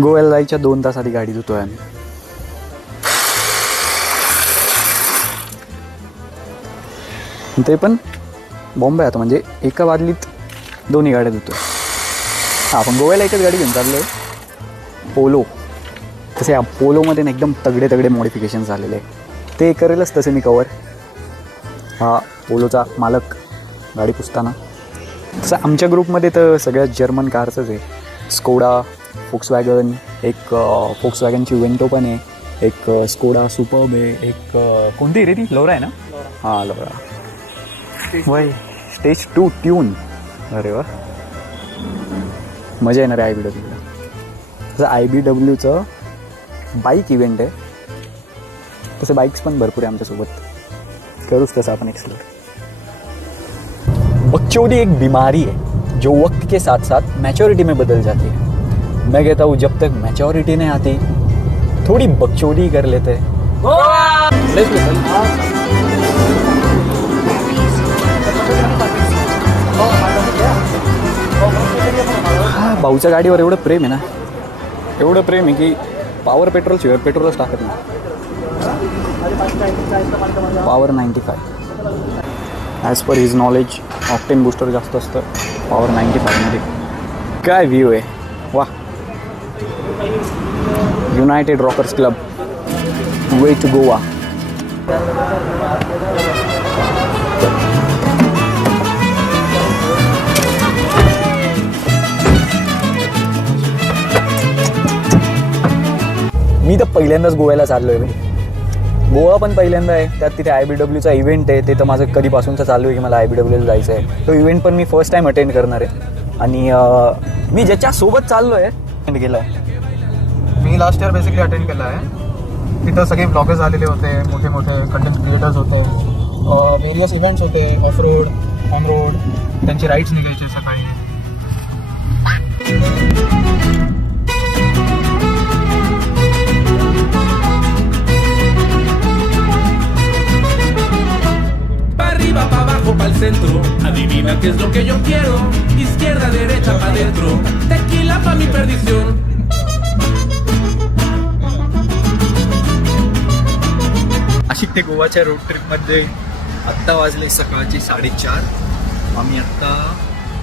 गोव्याला जायच्या 2 तास आधी गाडी धुतोय आम्ही. ते पण बॉम्बे आता, म्हणजे एका बादलीत 2 गाड्या धुतोय. आपण गोव्याला एकच गाडी घेऊन चाललो आहे, पोलो. तसे या पोलोमध्ये ना एकदम तगडे तगडे मॉडिफिकेशन झालेले आहे, ते करेलच तसे मी कवर. हा पोलोचा मालक गाडी पुसताना. तसं आमच्या ग्रुपमध्ये तर सगळ्यात जर्मन कारचंच आहे. स्कोडा, फोक्सवॅगन, एक फोक्सवॅगनची वेंटो पण आहे, एक स्कोडा सुपर्ब आहे, एक कोणती रे ती, लोरा आहे ना? हां, लोरा. वय स्टेज 2 ट्यून. अरे वा, मजा येणार आहे IBWला. तसं IBWचं बाईक इव्हेंट आहे, तसे बाईक्स पण भरपूर आहे आमच्यासोबत. करूच तसं आपण एक्सप्लोर. बकचोदी एक बीमारी है जो वक्त के साथ साथ मैच्योरिटी में बदल जाती है. मैं कहता हूँ जब तक मैच्योरिटी नहीं आती थोड़ी बकचोदी कर लेते हैं. भाऊच्या गाडीवर एवढं प्रेम आहे ना, एवढं प्रेम आहे की पॉवर पेट्रोल शिवाय पेट्रोलच टाकत नाही. Power 95. As per his knowledge octane booster जास्त असतं पॉवर 95मध्ये. काय व्ह्यू आहे, वा. United rockers club, way to Goa. मी तर पहिल्यांदाच गोव्याला चाललो आहे भाई. गोवा पण पहिल्यांदा आहे, त्यात तिथे IBWचा इव्हेंट आहे. ते तर माझं कधीपासूनचं चालू आहे की मला IBWला जायचं आहे. तो इव्हेंट पण मी फर्स्ट टाईम अटेंड करणार आहे. आणि मी ज्याच्यासोबत चाललो आहे अटेंड केला आहे. मी लास्ट इयर बेसिकली अटेंड केला आहे. तिथं सगळे ब्लॉगर्स आलेले होते, मोठे मोठे कंटेंट क्रिएटर्स होते, वेरियस इव्हेंट्स होते, ऑफ रोड, ऑन रोड, त्यांचे राईड्स निघायचे सकाळी. Pa'l centro, adivina qué es lo que yo quiero. Izquierda, derecha, pa' dentro. Tequila pa' mi perdición. Nashik ते गोवाच्या रोड ट्रिपमध्ये आत्ता वाजले सकाळचे 4:30. आम्ही आत्ता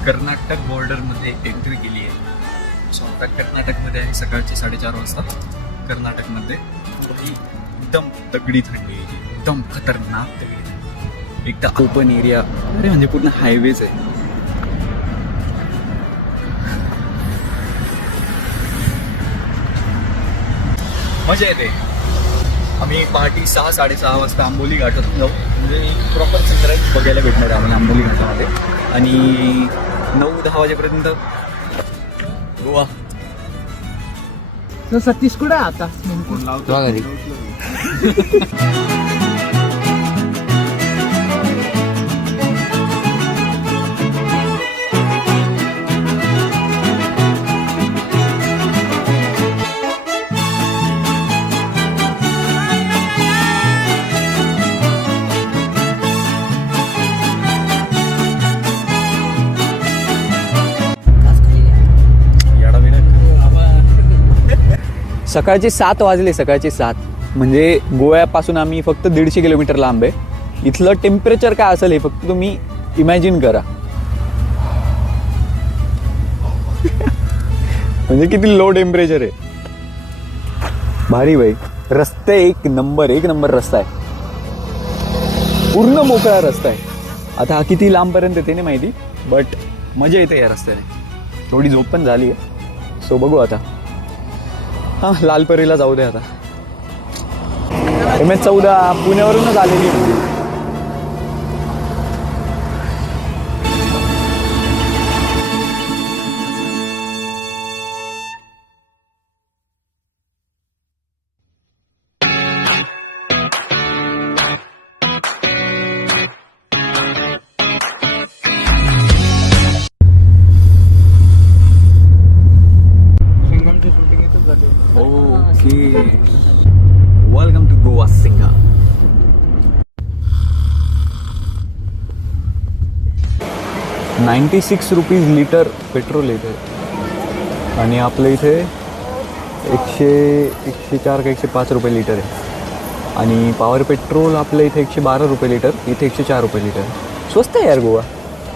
कर्नाटक बॉर्डरमध्ये एंट्री केली आहे. सो आता कर्नाटकमध्ये आहे, सकाळचे 4:30 वाजता कर्नाटकमध्ये. एकदम तगडी थंडी, एकदम खतरनाक तगडी. एकदा ओपन एरिया, अरे म्हणजे पूर्ण हायवेज आहे. मजा येते. आम्ही पहाटे 6-6:30 वाजता आंबोली घाटातून जाऊ, म्हणजे प्रॉपर सनराईज बघायला भेटणार आहे आम्हाला आंबोली घाटामध्ये. आणि 9-10 वाजेपर्यंत गोवा. सतीश कुठे आता सकाळचे 7 वाजले, सकाळचे 7. म्हणजे गोव्यापासून आम्ही फक्त 150 किलोमीटर लांब आहे. इथलं टेम्परेचर काय असेल हे फक्त तुम्ही इमॅजिन करा. म्हणजे किती लो टेम्परेचर आहे. भारी भाई. रस्ते एक नंबर रस्ता आहे, पूर्ण मोकळा रस्ता आहे. आता हा किती लांबपर्यंत येते नाही माहिती, बट मजा येते या रस्त्याने. थोडी झोप पण झाली आहे. सो बघू आता. हां, लालपरीला जाऊ दे आता. MS-14 पुण्यावरूनच आलेली आहे. Okay. Welcome to Goa Singa. ₹96 litre petrol येते आणि आपल्या इथे 104 का 105 रुपये लिटर आहे. आणि पॉवर पेट्रोल आपलं इथे 112 रुपये लिटर, इथे 104 रुपये लिटर. स्वस्त आहे यार गोवा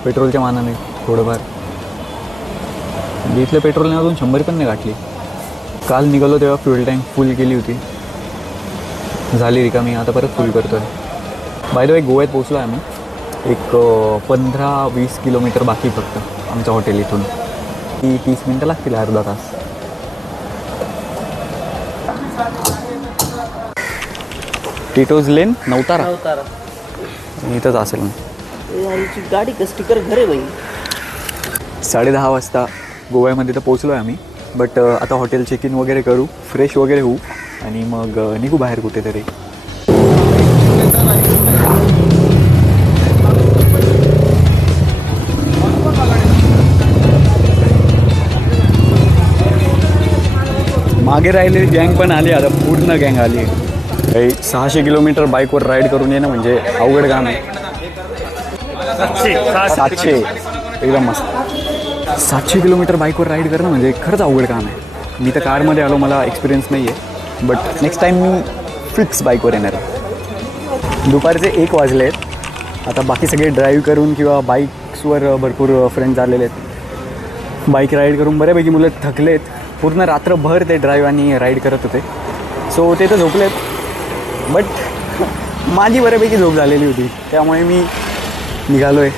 पेट्रोलच्या मानाने थोडंफार. म्हणजे इथल्या पेट्रोलने अजून 100 पण नाही गाठली. काल निघालो तेव्हा फ्युएल टँक फुल केली होती, झाली रिकामी. आता परत फुल करतो आहे. बाय द वे गोव्यात पोचलो आहे आम्ही. एक 15-20 किलोमीटर बाकी फक्त आमचं हॉटेल इथून. 30 मिनटं लागतील, अर्धा तास. टिटोज लेन नवतारा इथंच असेल ना. गाडी का स्टिकर घर आहे बाई. 10:30 वाजता गोव्यामध्ये तर पोचलो आहे आम्ही. बट आता हॉटेल चेक इन वगैरे करू, फ्रेश वगैरे होऊ आणि मग निघू बाहेर कुठेतरी. मागे राहिलेली गँग पण आली, आता पूर्ण गँग आली. काही 600 किलोमीटर बाईकवर राईड करून येणं म्हणजे अवघड काम आहे. 700 एकदम मस्त. 700 किलोमीटर बाईकवर राईड करणं म्हणजे खरंच अवघड काम आहे. मी तर कारमध्ये आलो, मला एक्सपिरियन्स नाही आहे. But next time me fix बाईकवर येणार आहे. दुपारचे 1 वाजले आहेत. आता बाकी सगळे ड्राईव्ह करून किंवा बाईक्सवर भरपूर फ्रेंड्स आलेले आहेत. बाईक राईड करून बऱ्यापैकी मुलं थकलेत. पूर्ण रात्रभर ते ड्राईव्ह आणि राईड करत होते. सो ते तर झोपलेत. बट माझी बऱ्यापैकी झोप झालेली होती, त्यामुळे मी निघालो आहे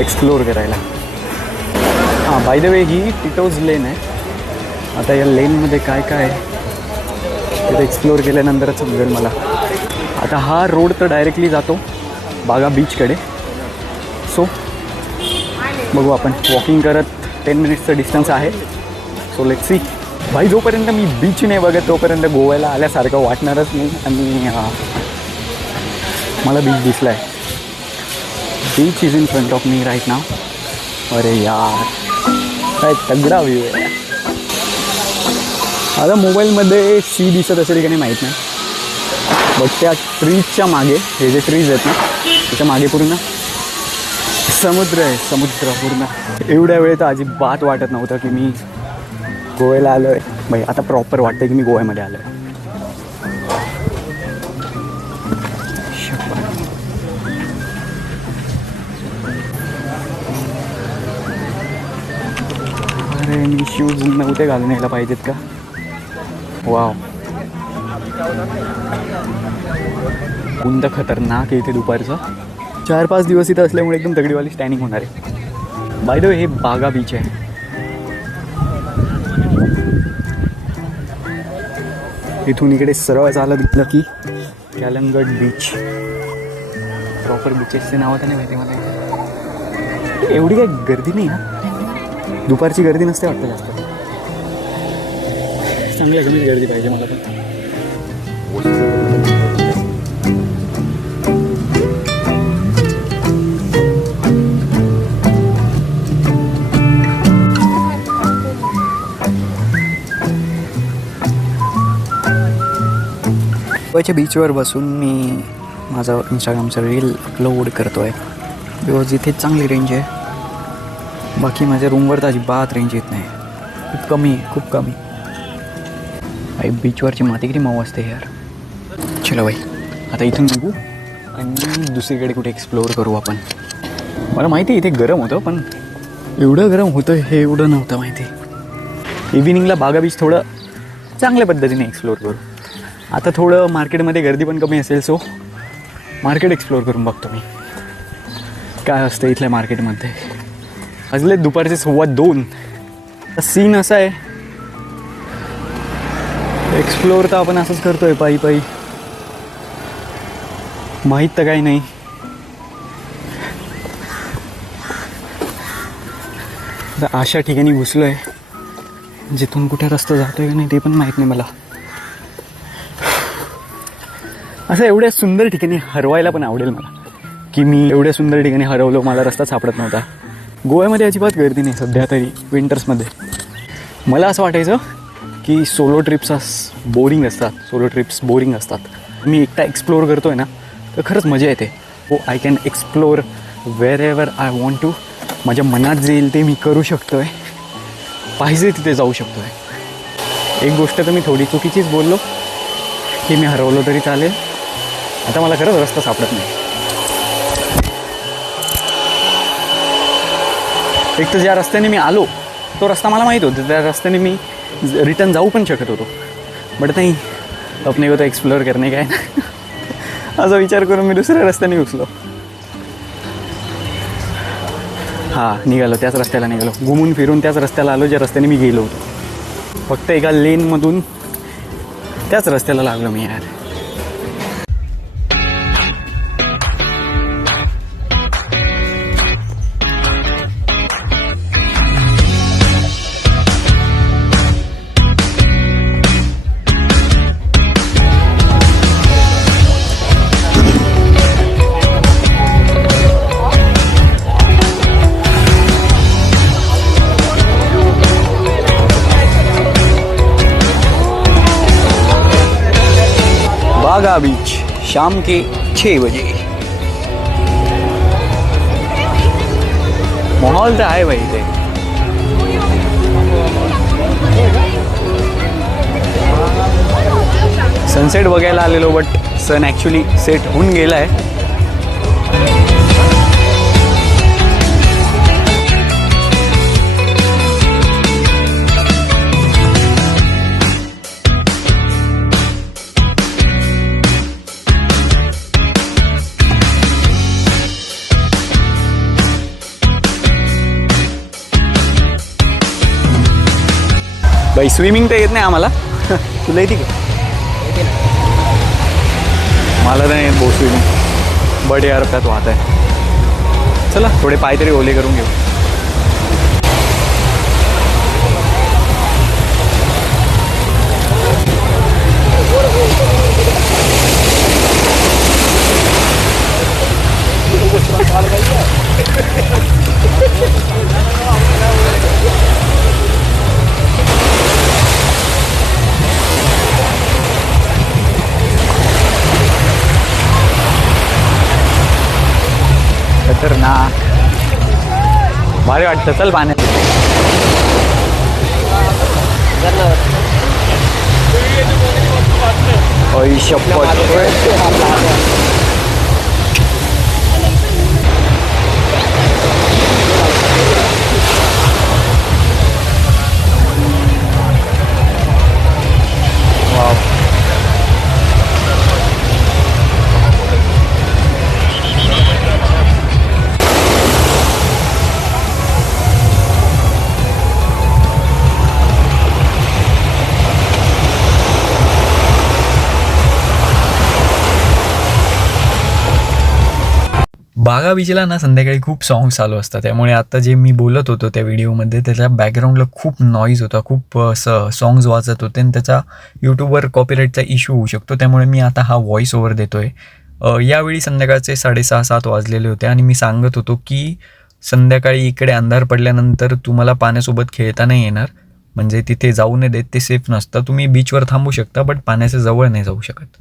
एक्सप्लोअर करायला. हां, बाय द वे ही टिटोज लेन आहे. आता या लेनमध्ये काय काय आहे ते एक्सप्लोअर केल्यानंतरच समजेल मला. आता हा रोड तर डायरेक्टली जातो बागा बीचकडे. सो बघू आपण. वॉकिंग करत 10 मिनिट्सचं डिस्टन्स आहे. So let's see. भाई जोपर्यंत मी बीच नाही बघत तोपर्यंत गोव्याला आल्यासारखं वाटणारच नाही. आणि मला बीच दिसला आहे. Beach is in front of me right now. अरे यार काय तगडा व्ह्यू आहे. आता मोबाईलमध्ये सी दिसत असेल की नाही माहीत नाही. बट त्या ट्रीजच्या मागे, हे जे ट्रीज आहेत ना त्याच्या मागे पूर्ण समुद्र आहे. समुद्र पूर्ण. एवढ्या वेळ तर अजिबात वाटत नव्हतं की मी गोव्याला आलो आहे. बाई आता प्रॉपर वाटतं की मी गोव्यामध्ये आलो आहे. अरे मी शूज नव्हते घालून यायला पाहिजेत का. वाव, ऊन तर खतरनाक आहे इथे दुपारचं. 4-5 दिवस इथं असल्यामुळे एकदम दगडीवाली स्टँडिंग होणार आहे. बाय द वे हे बागा बीच आहे. इथून इकडे सरळ चालत घेतलं की कॅलमगड बीच. प्रॉपर बीचेसचे नावं तर नाही माहिती मला. एवढी काही गर्दी नाही ना, दुपारची गर्दी नसते वाटतं जास्त. चांगल्या कमीच गर्दी पाहिजे मला पण. गोव्याच्या बीचवर बसून मी माझं इंस्टाग्रामचं रील अपलोड करतो आहे. बिकॉज इथे चांगली रेंज आहे. बाकी माझ्या रूमवर तर अजिबात रेंज येत नाही. खूप कमी आहे, खूप कमी. आई बीचवरची माती किती मऊ असते यार. चलो बाई, आता इथून निघू आणि दुसरीकडे कुठे एक्सप्लोअर करू आपण. मला माहिती आहे इथे गरम होतं, पण एवढं गरम होतं हे एवढं नव्हतं माहिती. इव्हिनिंगला बागा बीच थोडं चांगल्या पद्धतीने एक्सप्लोअर करू. आता थोडं मार्केटमध्ये गर्दी पण कमी असेल, सो मार्केट एक्सप्लोअर करून बघतो मी काय असतं इथल्या मार्केटमध्ये. वाजले दुपारचे 2:15. सीन असा आहे, एक्सप्लोअर तर आपण असंच करतो आहे पायी पायी. माहीत तर काही नाही. अशा ठिकाणी घुसलो आहे जिथून कुठे रस्ता जातो आहे का नाही ते पण माहीत नाही मला. असं एवढ्या सुंदर ठिकाणी हरवायला पण आवडेल मला, की मी एवढ्या सुंदर ठिकाणी हरवलो, मला रस्ता सापडत नव्हता. गोव्यामध्ये अजिबात गर्दी नाही सध्या तरी विंटर्समध्ये. मला असं वाटायचं की सोलो ट्रिप्स बोरिंग असतात, सोलो ट्रिप्स बोरिंग असतात. मी एकटा एक्सप्लोअर करतो आहे ना तर खरंच मजा येते. हो, I can explore wherever I want to. माझ्या मनात जे येईल ते मी करू शकतो आहे, पाहिजे तिथे जाऊ शकतो आहे. एक गोष्ट तर मी थोडी चुकीचीच बोललो की मी हरवलो तरी चालेल. आता मला खरंच रस्ता सापडत नाही. एक तर ज्या रस्त्याने मी आलो तो रस्ता मला माहीत होता, त्या रस्त्याने मी रिटर्न जाऊ पण शकत होतो. बट नाही, अपने को तो एक्सप्लोर करणे काय ना असा विचार करून मी दुसऱ्या रस्त्याने घुसलो. हां, निघालो त्याच रस्त्याला निघालो, घुमून फिरून त्याच रस्त्याला आलो ज्या रस्त्याने मी गेलो होतो. फक्त एका लेनमधून त्याच रस्त्याला लागलो मी यार. बागा बीच शाम के 6 बजे. माहौल तर आहे भाई इथे. सनसेट बघायला आलेलो, बट सन ॲक्च्युली सेट होऊन गेला आहे. भाई स्विमिंग तर येत नाही आम्हाला. तुला येते का? मला तर नाही येत भाऊ स्विमिंग. बट यार त्यात वाहत आहे. चला थोडे पाय तरी ओले करून घेऊ. खतरनाक भारी वाटतं. चल पाण्यात. ओय शपथ. बागा बीचला ना संध्याकाळी खूप सॉंग्स चालू असतात, त्यामुळे आता जे मी बोलत होतो त्या व्हिडिओमध्ये त्याच्या बॅकग्राऊंडला खूप नॉईज होता, खूप सॉंग्स वाजत होते आणि त्याचा यूट्यूबवर कॉपीराईटचा इश्यू होऊ शकतो. त्यामुळे मी आता हा व्हॉइस ओव्हर देतो आहे. यावेळी संध्याकाळचे 6:30-7 वाजलेले होते आणि मी सांगत होतो की संध्याकाळी इकडे अंधार पडल्यानंतर तुम्हाला पाण्यासोबत खेळता नाही येणार, म्हणजे तिथे जाऊ नये देत, ते सेफ नसतं. तुम्ही बीचवर थांबू शकता बट पाण्याच्या जवळ नाही जाऊ शकत.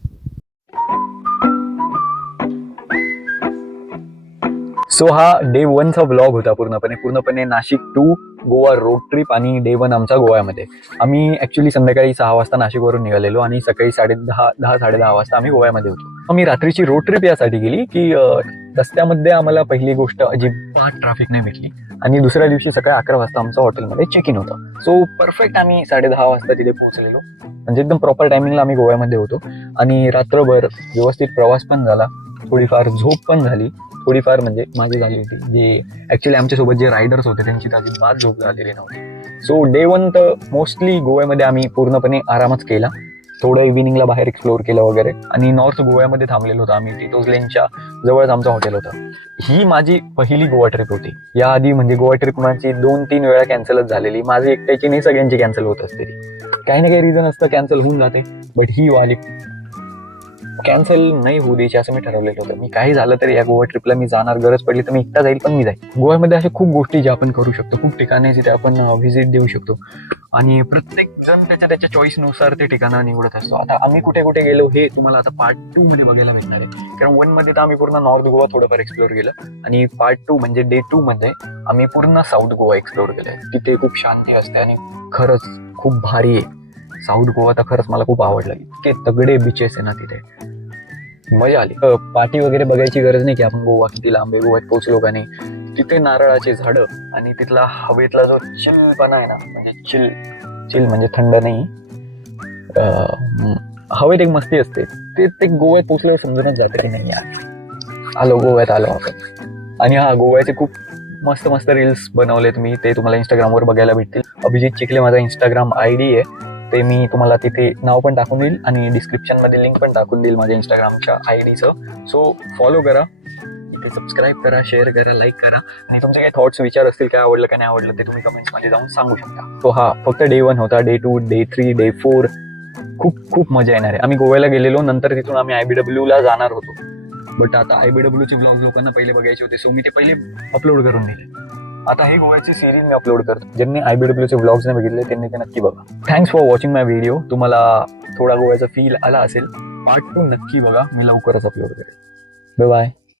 सो हा डे 1चा व्लॉग होता पूर्णपणे Nashik to Goa road trip आणि डे 1 आमचा गोव्यामध्ये. आम्ही ॲक्च्युली संध्याकाळी 6 वाजता नाशिकवरून निघालेलो आणि सकाळी 10:30 वाजता आम्ही गोव्यामध्ये होतो. आम्ही रात्रीची रोड ट्रिप यासाठी गेली की रस्त्यामध्ये आम्हाला पहिली गोष्ट अजिबात ट्रॅफिक नाही भेटली आणि दुसऱ्या दिवशी सकाळी 11 वाजता आमचं हॉटेलमध्ये चेक इन होतं. सो परफेक्ट आम्ही 10:30 वाजता तिथे पोहोचलेलो, म्हणजे एकदम प्रॉपर टायमिंगला आम्ही गोव्यामध्ये होतो आणि रात्रभर व्यवस्थित प्रवास पण झाला, थोडीफार झोप पण झाली. थोडीफार म्हणजे माझी झाली होती, जे ॲक्च्युली आमच्यासोबत जे रायडर्स होते त्यांची तर अजिबात झोप झालेली नव्हती. सो डे 1 तर मोस्टली गोव्यामध्ये आम्ही पूर्णपणे आरामच केला. थोडं इव्हिनिंगला बाहेर एक्सप्लोअर केलं वगैरे आणि नॉर्थ गोव्यामध्ये थांबलेलो होतो आम्ही. टिटोज लेनच्या जवळच आमचं हॉटेल होतं. ही माझी पहिली गोवा ट्रिप होती. याआधी म्हणजे गोवा ट्रिप माझी 2-3 वेळा कॅन्सलच झालेली. माझी एकट्याची नाही, सगळ्यांची कॅन्सल होत असते. काही ना काही रिझन असतं, कॅन्सल होऊन जाते. बट ही वाली कॅन्सल नाही होऊ द्यायची असं मी ठरवलेलं होतं. मी काही झालं तरी या गोवा ट्रिपला मी जाणार, गरज पडली तर मी एकटा जाईल, पण मी जाईल. गोव्यामध्ये अशा खूप गोष्टी ज्या आपण करू शकतो, खूप ठिकाणे जिथे आपण व्हिजिट देऊ शकतो आणि प्रत्येक जण त्याच्या चॉईसनुसार ते ठिकाणं निवडत असतो. आता आम्ही कुठे कुठे गेलो हे तुम्हाला आता पार्ट 2 मध्ये बघायला भेटणार आहे, कारण 1 मध्ये तर आम्ही पूर्ण नॉर्थ गोवा थोडंफार एक्सप्लोर केलं आणि पार्ट 2 म्हणजे डे 2 मध्ये आम्ही पूर्ण साऊथ गोवा एक्सप्लोर केलंय. तिथे खूप शांती असते आणि खरंच खूप भारी आहे. साऊथ गोवा तर खरंच मला खूप आवडलं. इतके तगडे बीचेस आहे ना तिथे, मजा आली. पाटी वगैरे बघायची गरज नाही की आपण गोवा किती लांब आहे, गोव्यात पोहोचलो का नाही. तिथे नारळाची झाडं आणि तिथला हवेतला जो चिलपणा आहे ना, म्हणजे चिल म्हणजे थंड नाही, हवेत एक मस्ती असते. ते गोव्यात पोहोचल्यावर समजूनच जातं की नाही यार आलो, गोव्यात आलो आपण. आणि हा, गोव्याचे खूप मस्त मस्त रील्स बनवलेत मी, ते तुम्हाला इंस्टाग्रामवर बघायला भेटतील. अभिजित चिखले माझा इंस्टाग्राम ID आहे, ते मी तुम्हाला तिथे नाव पण टाकून देईल आणि डिस्क्रिप्शनमध्ये लिंक पण टाकून देईल माझ्या इंस्टाग्रामच्या IDचं. सो फॉलो करा, इथे सबस्क्राईब करा, शेअर करा, लाईक करा. आणि तुमचे काही थॉट्स, विचार असतील, काय आवडलं काय नाही आवडलं ते तुम्ही कमेंट्समध्ये जाऊन सांगू शकता. तो हा फक्त Day 1 होता. Day 2, Day 3, Day 4 खूप मजा येणार आहे. आम्ही गोव्याला गेलेलो, नंतर तिथून आम्ही IBWला जाणार होतो. बट आता IBWचे ब्लॉग लोकांना पहिले बघायचे होते, सो मी ते पहिले अपलोड करून दिले. आता हे गोव्याची सिरीज मी अपलोड करतो. ज्यांनी IBWचे ब्लॉग्स नाही बघितले त्यांनी ते नक्की बघा. Thanks for watching my video. तुम्हाला थोडा गोव्याचा फील आला असेल, Part 2 नक्की बघा, मी लवकरच अपलोड करेल. Bye bye.